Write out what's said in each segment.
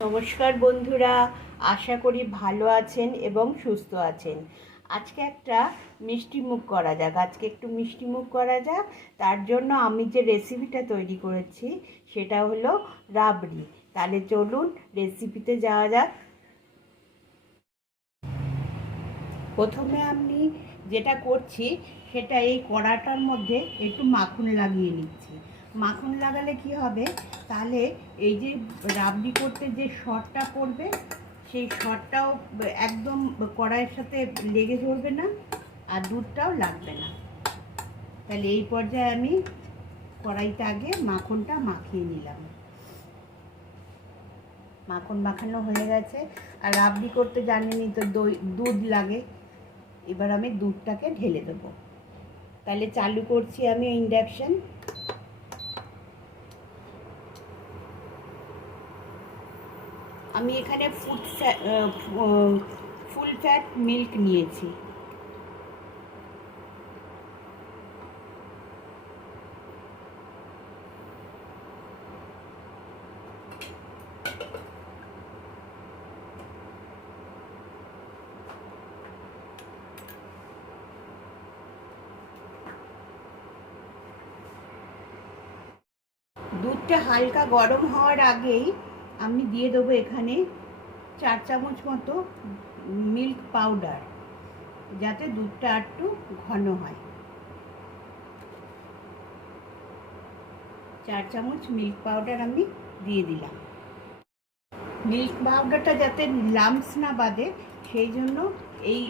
নমস্কার বন্ধুরা, আশা করি ভালো আছেন এবং সুস্থ আছেন। আজকে একটা মিষ্টিমুখ করা যাক। আজকে একটু মিষ্টিমুখ করা যাক। তার জন্য আমি যে রেসিপিটা তৈরি করেছি সেটা হলো রাবড়ি। তাহলে চলুন রেসিপিতে যাওয়া যাক। প্রথমে আমি যেটা করছি সেটা এই কড়াটার মধ্যে একটু মাখন লাগিয়ে নিচ্ছি। মাখন লাগালে কি হবে, তাহলে এই যে রাবড়ি করতে যে সরটা পড়বে সেই সরটাও একদম কড়াইয়ের সাথে লেগে ধরবে না, আর দুধটাও লাগবে না। তাহলে এই পর্যায়ে আমি কড়াইতে আগে মাখনটা মাখিয়ে নিলাম। মাখন মাখানো হয়ে গেছে। আর রাবড়ি করতে জানেনই তো দুধ লাগে। এবার আমি দুধটাকে ঢেলে দেবো। তাহলে চালু করছি আমি ইন্ডাকশন। আমি এখানে ফুল ফ্যাট মিল্ক নিয়েছি। দুধটা হালকা গরম হওয়ার আগেই আমি দিয়ে দেবো এখানে 4 চামচ মতো মিল্ক পাউডার, যাতে দুধটা একটু ঘন হয়। 4 চামচ মিল্ক পাউডার আমি দিয়ে দিলাম। মিল্ক পাউডারটা যাতে লাম্পস না বাঁধে সেই জন্য এই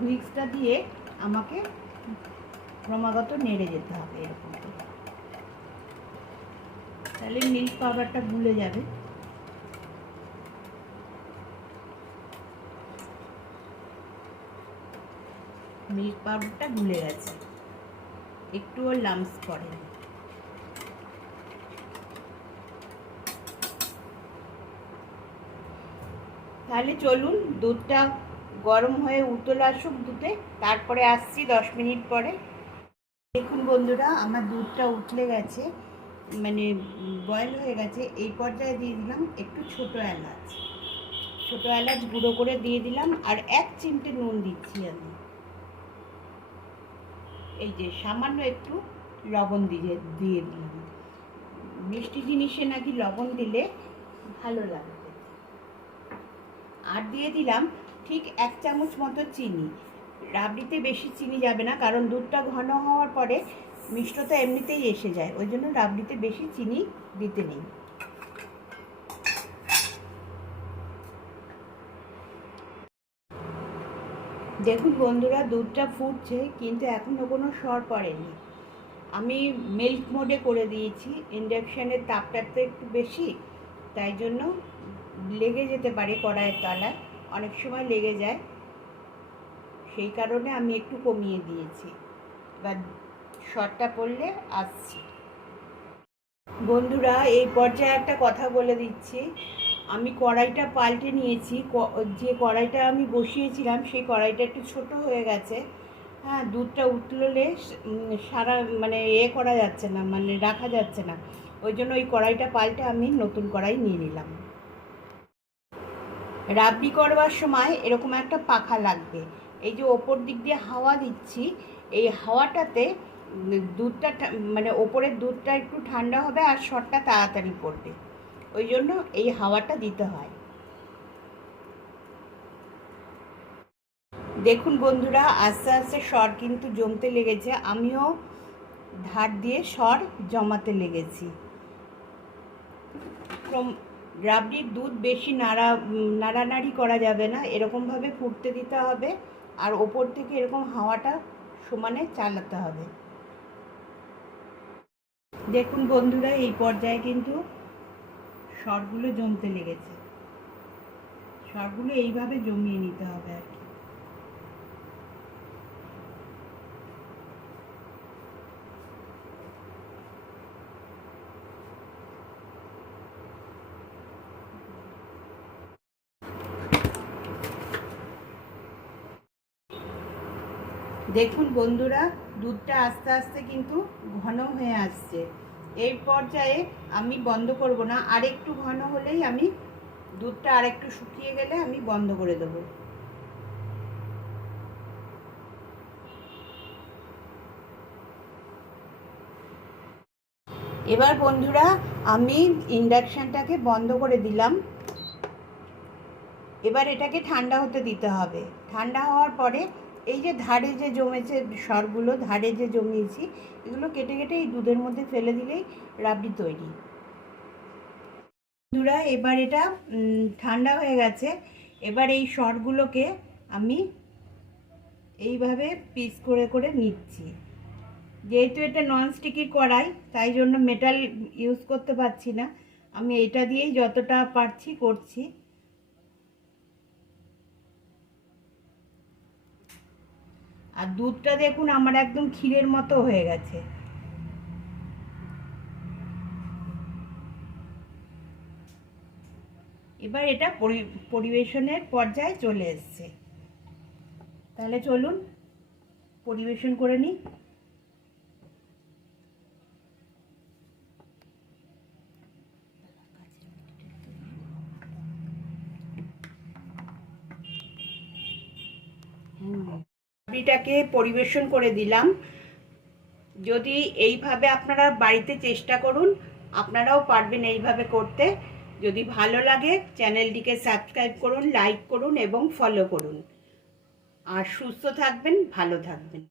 হুইক্সটা দিয়ে আমাকে ক্রমাগত নেড়ে যেতে হবে এরকম। তাহলে মিল্ক পাউডারটা গুলে যাবে। মিল্ক পাউডারটা গুলে গেছে, একটুও লাম্পস পড়ে। তাহলে চলুন দুধটা গরম হয়ে উতল আসুক দুধে, তারপরে আসছি 10 মিনিট পরে। দেখুন বন্ধুরা, আমার দুধটা উতলে গেছে, মানে বয়েল হয়ে গেছে। এই পর্যায়ে দিয়ে দিলাম একটু ছোটো এলাচ গুঁড়ো করে দিয়ে দিলাম। আর 1 চিমটে নুন দিচ্ছি আমি। এই যে সামান্য একটু লবণ দিয়ে দিলাম। মিষ্টি জিনিসে নাকি লবণ দিলে ভালো লাগবে। আর দিয়ে দিলাম ঠিক 1 চামচ মতো চিনি। রাবড়িতে বেশি চিনি যাবে না, কারণ দুধটা ঘন হওয়ার পরে মিষ্টতা এমনিতেই এসে যায়, ওই জন্য রাবড়িতে বেশি চিনি দিতে নেই। দেখুন বন্ধুরা, দুধটা ফুটছে কিন্তু এখনও কোনো সর পড়েনি। আমি মিল্ক মোডে করে দিয়েছি। ইন্ডাকশানের তাপটা তো একটু বেশি, তাই জন্য লেগে যেতে পারে কড়াইয়ের তলায়, অনেক সময় লেগে যায়, সেই কারণে আমি একটু কমিয়ে দিয়েছি। এবার সরটা পড়লে আসছি। বন্ধুরা, এই পর্যায়ে একটা কথা বলে দিচ্ছি, আমি কড়াইটা পাল্টে নিয়েছি। যে কড়াইটা আমি বসিয়েছিলাম সেই কড়াইটা একটু ছোট হয়ে গেছে। হ্যাঁ, দুধটা উতললে সারা মানে করা যাচ্ছে না, মানে রাখা যাচ্ছে না, ওই জন্য ওই কড়াইটা পাল্টে আমি নতুন কড়াই নিয়ে নিলাম। রাবড়ি করবার সময় এরকম একটা পাখা লাগবে। এই যে ওপর দিক দিয়ে হাওয়া দিচ্ছি, এই হাওয়াটাতে দুধটা মানে ওপরের দুধটা একটু ঠান্ডা হবে আর সরটা তাড়াতাড়ি পড়বে, ওই জন্য এই হাওয়াটা দিতে হয়। দেখুন বন্ধুরা, আস্তে আস্তে সর কিন্তু জমতে লেগেছে। আমিও ধার দিয়ে সর জমাতে লেগেছি। রাবড়ির দুধ বেশি নাড়ানাড়ি করা যাবে না, এরকমভাবে ফুটতে দিতে হবে। আর ওপর থেকে এরকম হাওয়াটা সমানে চালাতে হবে। দেখুন বন্ধুরা, এই পর্যায়ে কিন্তু সরগুলো জমতে লেগেছে। সরগুলো এইভাবে জমিয়ে নিতে হবে আর কি। দেখুন বন্ধুরা, দুধটা আস্তে আস্তে কিন্তু ঘন হয়ে আসছে। এই পর্যায়ে আমি বন্ধ করব না, আর একটু ঘন হলেই আমি দুধটা আরেকটু শুকিয়ে গেলে আমি বন্ধ করে দেবো। এবার বন্ধুরা আমি ইন্ডাকশানটাকে বন্ধ করে দিলাম। এবার এটাকে ঠান্ডা হতে দিতে হবে। ঠান্ডা হওয়ার পরে এই যে ধারে যে জমেছে সরগুলো, ধারে যে জমিয়েছি, এগুলো কেটে কেটে এই দুধের মধ্যে ফেলে দিলেই রাবড়ি তৈরি। বন্ধুরা এবার এটা ঠান্ডা হয়ে গেছে। এবার এই সরগুলোকে আমি এইভাবে পিস করে করে নিচ্ছি। যেহেতু এটা ননস্টিকি কড়াই, তাই জন্য মেটাল ইউজ করতে পারছি না, আমি এটা দিয়েই যতটা পারছি করছি। আর দুধটা দেখুন আমার একদম ক্ষীরের মতো হয়ে গেছে। এবার এটা পরিবেশনের পর্যায়ে চলে এসছে। তাহলে চলুন পরিবেশন করে নিই। রাবড়িটাকে পরিবেশন করে দিলাম। যদি এইভাবে আপনারা বাড়িতে চেষ্টা করুন, আপনারাও পারবেন এইভাবে করতে। যদি ভালো লাগে চ্যানেলটিকে সাবস্ক্রাইব করুন, লাইক করুন এবং ফলো করুন। আর সুস্থ থাকবেন, ভালো থাকবেন।